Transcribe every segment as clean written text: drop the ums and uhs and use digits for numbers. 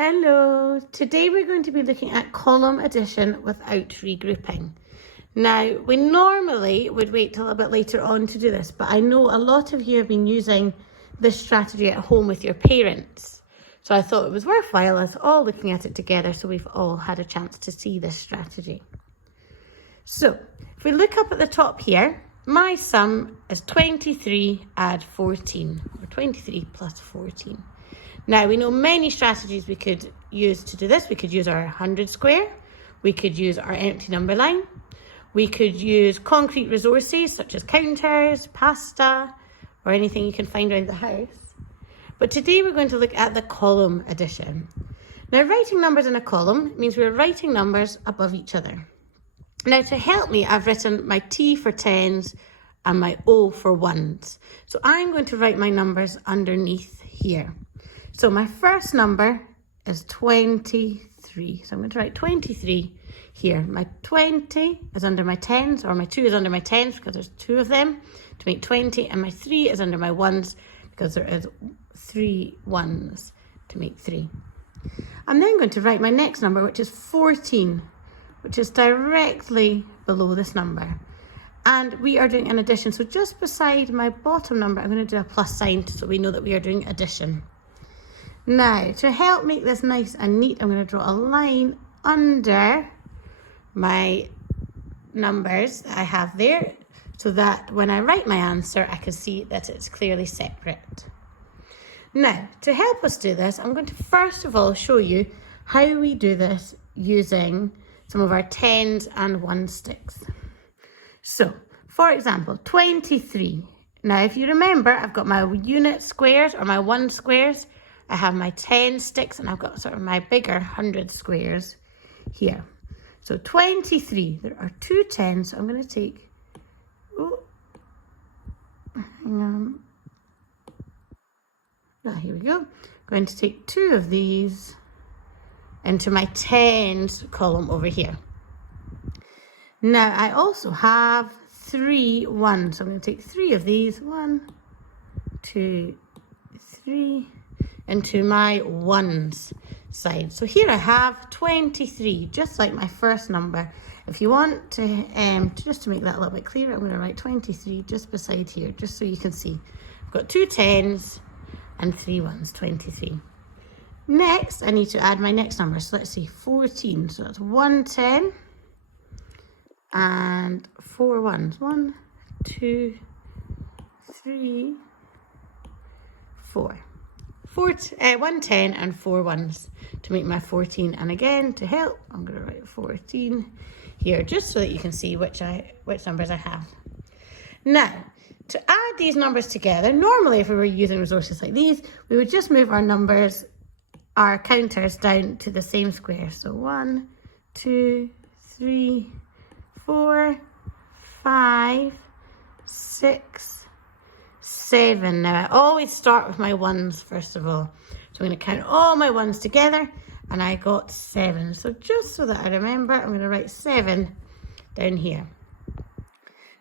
Hello, today we're going to be looking at column addition without regrouping. Now, we normally would wait till a bit later on to do this, but I know a lot of you have been using this strategy at home with your parents. So I thought it was worthwhile us all looking at it together so we've all had a chance to see this strategy. So, if we look up at the top here, my sum is 23 add 14, or 23 plus 14. Now, we know many strategies we could use to do this. We could use our 100 square. We could use our empty number line. We could use concrete resources such as counters, pasta, or anything you can find around the house. But today we're going to look at the column addition. Now, writing numbers in a column means we're writing numbers above each other. Now, to help me, I've written my T for tens and my O for ones. So I'm going to write my numbers underneath here. So my first number is 23. So I'm going to write 23 here. My 20 is under my tens, or my 2 is under my tens because there's 2 of them to make 20. And my 3 is under my ones because there is 3 ones to make 3. I'm then going to write my next number, which is 14, which is directly below this number. And we are doing an addition. So just beside my bottom number, I'm going to do a plus sign so we know that we are doing addition. Now, to help make this nice and neat, I'm going to draw a line under my numbers that I have there so that when I write my answer, I can see that it's clearly separate. Now, to help us do this, I'm going to first of all show you how we do this using some of our tens and one sticks. So, for example, 23. Now, if you remember, I've got my unit squares or my one squares. I have my 10 sticks and I've got sort of my bigger 100 squares here. So 23, there are 2 10s. So I'm going to take, hang on. Here we go. I'm going to take 2 of these into my tens column over here. Now I also have 3 ones. So I'm going to take 3 of these. 1, 2, 3. Into my ones side. So here I have 23, just like my first number. If you want to, just to make that a little bit clearer, I'm going to write 23 just beside here, just so you can see. I've got 2 10s and 3 ones, 23. Next, I need to add my next number. So let's see, 14. So that's 1 10 and 4 ones. 1, 2, 3, 4. 1 10 and 4 ones to make my 14. And again, to help, I'm going to write 14 here just so that you can see which numbers I have. Now, to add these numbers together, normally if we were using resources like these, we would just move our numbers, our counters down to the same square. So 1, 2, 3, 4, 5, 6, 7. Now, I always start with my ones first of all. So I'm going to count all my ones together and I got 7. So just so that I remember, I'm going to write 7 down here.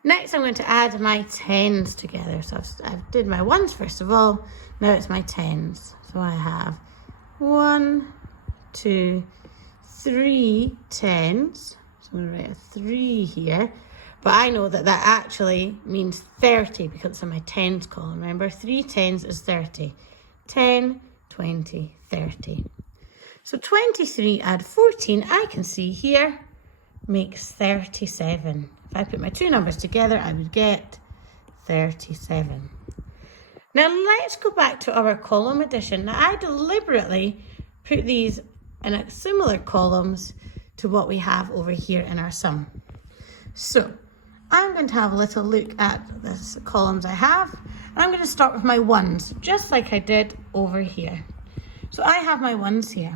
Next, I'm going to add my tens together. So I did my ones first of all. Now it's my tens. So I have 1, 2, 3 tens. So I'm going to write a 3 here. But I know that that actually means 30 because it's in my tens column. Remember, 3 10s is 30. 10, 20, 30. So 23 add 14, I can see here, makes 37. If I put my 2 numbers together, I would get 37. Now let's go back to our column addition. Now I deliberately put these in similar columns to what we have over here in our sum. So I'm going to have a little look at the columns I have. And I'm going to start with my ones, just like I did over here. So I have my ones here.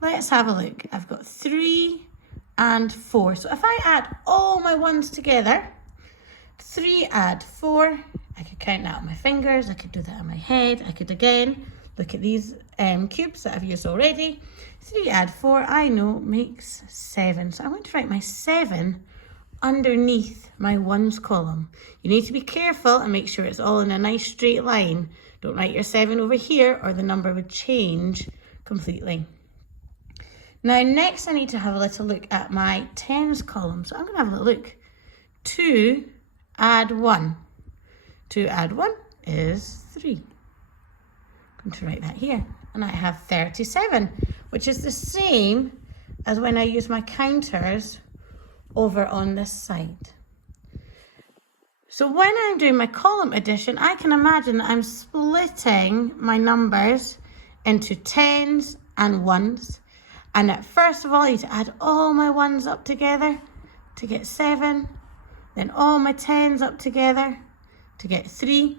Let's have a look. I've got 3 and 4. So if I add all my ones together, 3 add 4, I could count that on my fingers. I could do that on my head. I could again look at these cubes that I've used already. 3 add 4, I know, makes 7. So I'm going to write my 7 underneath my ones column. You need to be careful and make sure it's all in a nice straight line. Don't write your 7 over here or the number would change completely. Now, next I need to have a little look at my tens column. So I'm going to have a little look. 2 add 1. 2 add 1 is 3. I'm going to write that here. And I have 37, which is the same as when I use my counters over on this side. So when I'm doing my column addition, I can imagine that I'm splitting my numbers into tens and ones. And at first of all, I need to add all my ones up together to get 7. Then all my tens up together to get 3.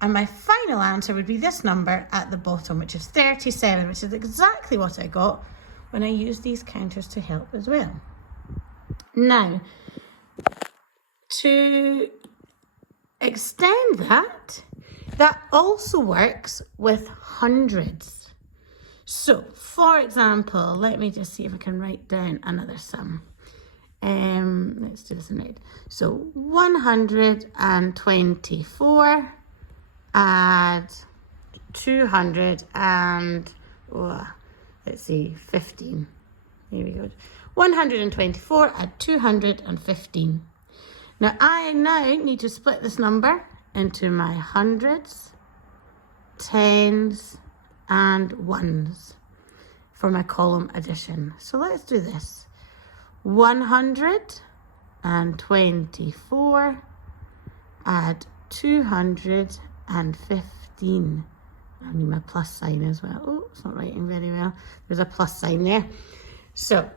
And my final answer would be this number at the bottom, which is 37, which is exactly what I got when I used these counters to help as well. Now, to extend that also works with hundreds. So, for example, let me just see if I can write down another sum. Let's do this in red. So 124 add 200 and, let's see, 15. Here we go. 124 add 215. Now, I need to split this number into my hundreds, tens, and ones for my column addition. So let's do this. 124 add 215. I need my plus sign as well. Oh, it's not writing very well. There's a plus sign there. So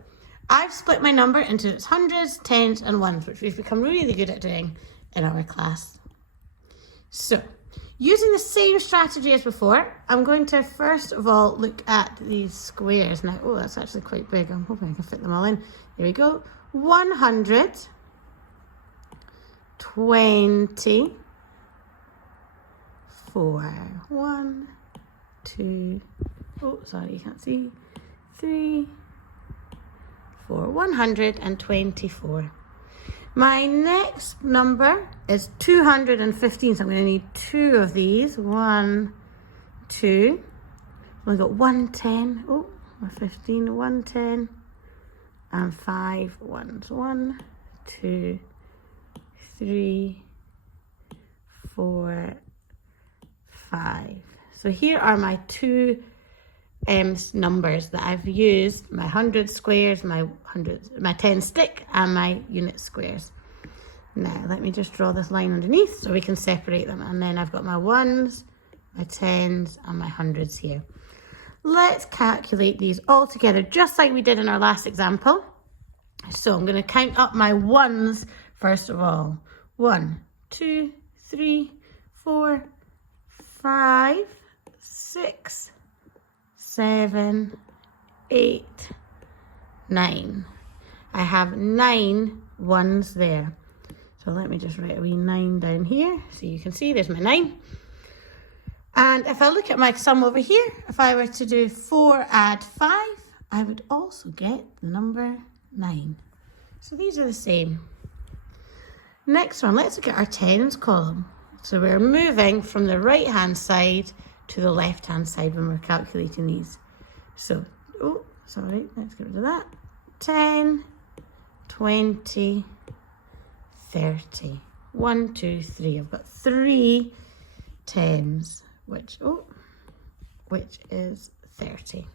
I've split my number into its hundreds, tens, and ones, which we've become really good at doing in our class. So, using the same strategy as before, I'm going to first of all look at these squares. Now, oh, that's actually quite big. I'm hoping I can fit them all in. Here we go. 124. 1, 2, oh, sorry, you can't see. 3, 4. 124. My next number is 215, so I'm going to need 2 of these. 1, 2. We've got 110. Oh, 15, 110. And 5 ones. 1, 2, 3, 4, 5. So here are my 2 numbers that I've used, my 100 squares, my 10 stick, and my unit squares. Now, let me just draw this line underneath so we can separate them. And then I've got my ones, my tens, and my hundreds here. Let's calculate these all together, just like we did in our last example. So I'm going to count up my ones first of all. 1, 2, 3, 4, 5, 6, 7, 8, 9. I have 9 ones there. So let me just write a wee 9 down here so you can see there's my 9. And if I look at my sum over here, if I were to do 4 add 5, I would also get the number 9. So these are the same. Next one, let's look at our tens column. So we're moving from the right hand side to the left hand side when we're calculating these. So, oh, sorry, let's get rid of that. 10, 20, 30. 1, 2, 3. I've got 3 tens, which is 30.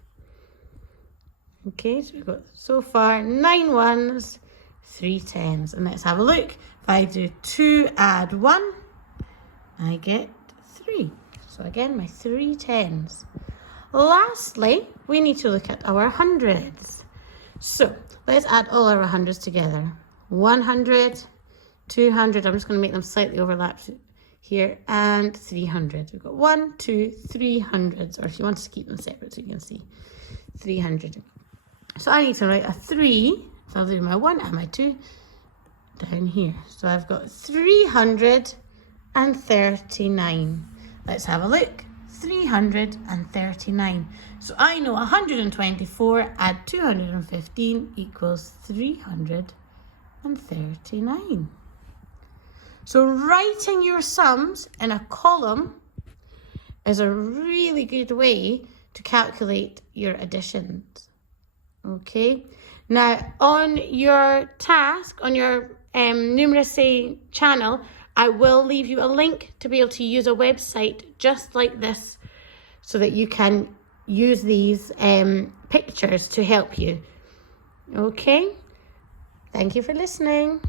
Okay, so we've got so far 9 ones, 3 tens. And let's have a look. If I do 2 add 1, I get 3. So again, my 3 tens. Lastly, we need to look at our hundreds. So let's add all our hundreds together. 100, 200, I'm just going to make them slightly overlap here, and 300. We've got 1, 2, 3 hundreds, or if you want to keep them separate so you can see, 300. So I need to write a 3, so I'll do my 1 and my 2 down here. So I've got 339. Let's have a look. 339. So I know 124 add 215 equals 339. So writing your sums in a column is a really good way to calculate your additions. Okay, now on your task, on your numeracy channel, I will leave you a link to be able to use a website just like this so that you can use these pictures to help you. Okay, thank you for listening.